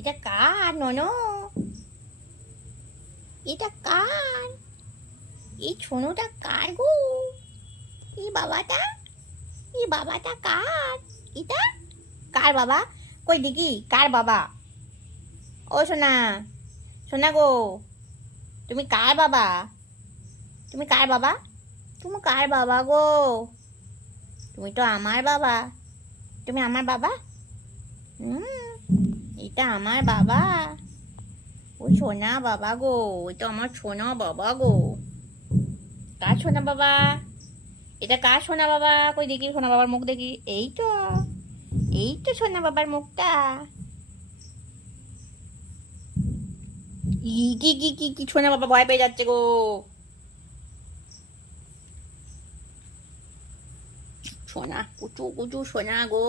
এটা কার ননো? এটা কার? এই ছোনোটা কার গো? এই বাবাটা? এই বাবাটা কার? এটা কার বাবা? কই দেখি কার বাবা? ও সোনা, সোনা গো, তুমি কার বাবা? তুমি কার বাবা? তুমি কার বাবা গো? তুমি তো আমার বাবা। তুমি আমার বাবা? হুম, এটা আমার বাবা। ও সোনা বাবা গো, ওই তো আমার সোনা বাবা গো। কার সোনা বাবা? এটা কার সোনা বাবা? কই দেখি সোনা বাবার মুখ দেখি। এই তো, এই তো সোনা বাবার মুখটা। কি কি কি কি সোনা বাবা ভয় পেয়ে যাচ্ছে গো। সোনা কুচু কুচু সোনা গো।